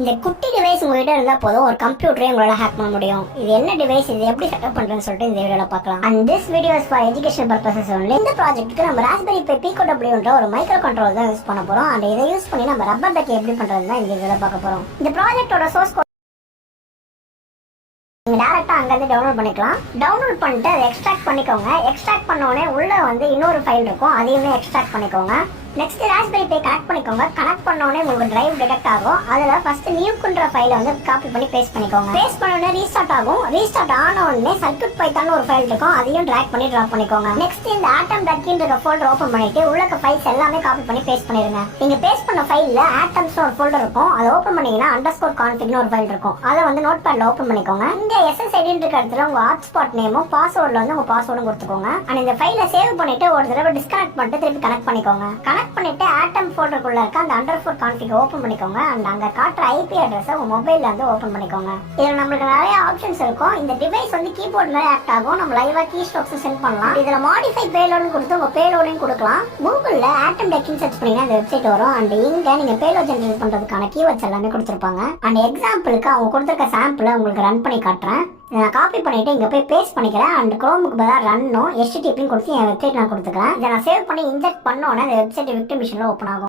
இந்த குட்டி டிவைஸ் உங்ககிட்ட இருந்தா போதும் ஒரு கம்ப்யூட்டரே உங்களால ஹேக் பண்ண முடியும். இது என்ன டிவைஸ், இது எப்படி செட்டப் பண்றதுன்னு சொல்லிட்டு இந்த வீடியோல பார்க்கலாம். And this video is for education purposes only. இந்த ப்ராஜெக்ட்டுக்கு நம்ம ராஸ்பெரி பை Pico W ஒரு மைக்ரோ கண்ட்ரோலர் தான் யூஸ் பண்ண போறோம். அண்ட் இதை யூஸ் பண்ணி நம்ம ரப்பர் டக் எப்படி பண்றதுன்னு தான் இந்த வீடியோல பார்க்க போறோம். இந்த ப்ராஜெக்ட்டோட சோர்ஸ் கோட் நீங்க டைரக்டா அங்க இருந்து டவுன்லோட் பண்ணிக்கலாம். டவுன்லோட் பண்ணிட்டு அதை எக்ஸ்ட்ராக்ட் பண்ணிக்கோங்க. எக்ஸ்ட்ராக்ட் பண்ண உடனே உள்ள வந்து இன்னொரு ஃபைல் இருக்கும், அதையுமே எக்ஸ்ட்ராக்ட் பண்ணிக்கோங்க. நெக்ஸ்ட் ராஸ்பெரி பை கனெக்ட் பண்ணிக்கோங்க. கனெக்ட் பண்ண உடனே உங்களுக்கு டிரைவ் டிடெக்ட் ஆகும். அதுல ஃபர்ஸ்ட் நியூக்குன்ற ஃபைலை வந்து காப்பி பண்ணி பேஸ்ட் பண்ணிக்கோங்க. பேஸ்ட் பண்ண உடனே ரீஸ்டார்ட் ஆகும். ரீஸ்டார்ட் ஆன உடனே சர்க்யூட் பைத்தான் ஒரு ஃபைல் இருக்கும், அதையும் டிராக் பண்ணி டிராப் பண்ணிக்கோங்க. நெக்ஸ்ட் இந்த ஆட்டம் டக்கின்ற ஃபோல்டர் ஓபன் பண்ணிட்டு உள்ளக்க ஃபைல்ஸ் எல்லாமே காப்பி பண்ணி பேஸ்ட் பண்ணிருங்க. நீங்க பேஸ்ட் பண்ண ஃபைல்ல ஆட்டம்ஸ் ஒரு ஃபோல்டர் இருக்கும், அதை ஓபன் பண்ணீங்கன்னா _config ஒரு ஃபைல் இருக்கும், அதை வந்து நோட்பேட்ல ஓபன் பண்ணிக்கோங்க. இங்க SSID இருக்க இடத்துல உங்க ஹாட்ஸ்பாட் நேமும் பாஸ்வேர்ட்ல வந்து உங்க பாஸ்வேர்டும் கொடுத்துக்கோங்க. அண்ட் இந்த ஃபைலை சேவ் பண்ணிட்டு ஒரு தடவை டிஸ்கனெக்ட் பண்ணிட்டு திருப்பி கனெக்ட் பண்ணிக்கோங்க. கனெக்ட் பண்ணிட்டு ஆட்டம் ஃபோல்டருக்குள்ள இருக்க அந்த _config ஓபன் பண்ணிக்கோங்க. அண்ட் அங்க காட்டுற IP அட்ரஸ் உங்க மொபைல்ல வந்து ஓபன் பண்ணிக்கோங்க. இதுல நமக்கு நிறைய ஆப்ஷன்ஸ் இருக்கும். இந்த டிவைஸ் வந்து கீபோர்ட் மேல ஆக்ட் ஆகும். நம்ம லைவா கீ ஸ்ட்ரோக்ஸ் சென்ட் பண்ணலாம். இதுல மாடிஃபை பேலோட்னு கொடுத்து உங்க பேலோடையும் கொடுக்கலாம். கூகுள்ல ஆட்டம் டக்கிங் சர்ச் பண்ணீங்கன்னா இந்த வெப்சைட் வரும். அண்ட் இங்க நீங்க பேலோட் ஜெனரேட் பண்றதுக்கான கீவேர்ட்ஸ் எல்லாமே கொடுத்திருப்பாங்க. அண்ட் எக்ஸாம்பிளுக்கு அவங்க கொடுத்திருக்க சாம்பிளை உங்களுக்கு ரன் பண்ணி காட்டுறேன். நான் காப்பி பண்ணிட்டு இங்க போய் பேஸ்ட் பண்ணிக்கிறேன். அண்ட் குரோமுக்கு பதிலாக ரன்னும் HTTP கொடுத்து என் வெப்சைட் நான் கொடுத்துக்கிறேன். இதை நான் சேவ் பண்ணி இன்ஜெக்ட் பண்ணோன்னே அந்த வெப்சைட் விக்டிம் மிஷின்ல ஓப்பன் ஆகும்.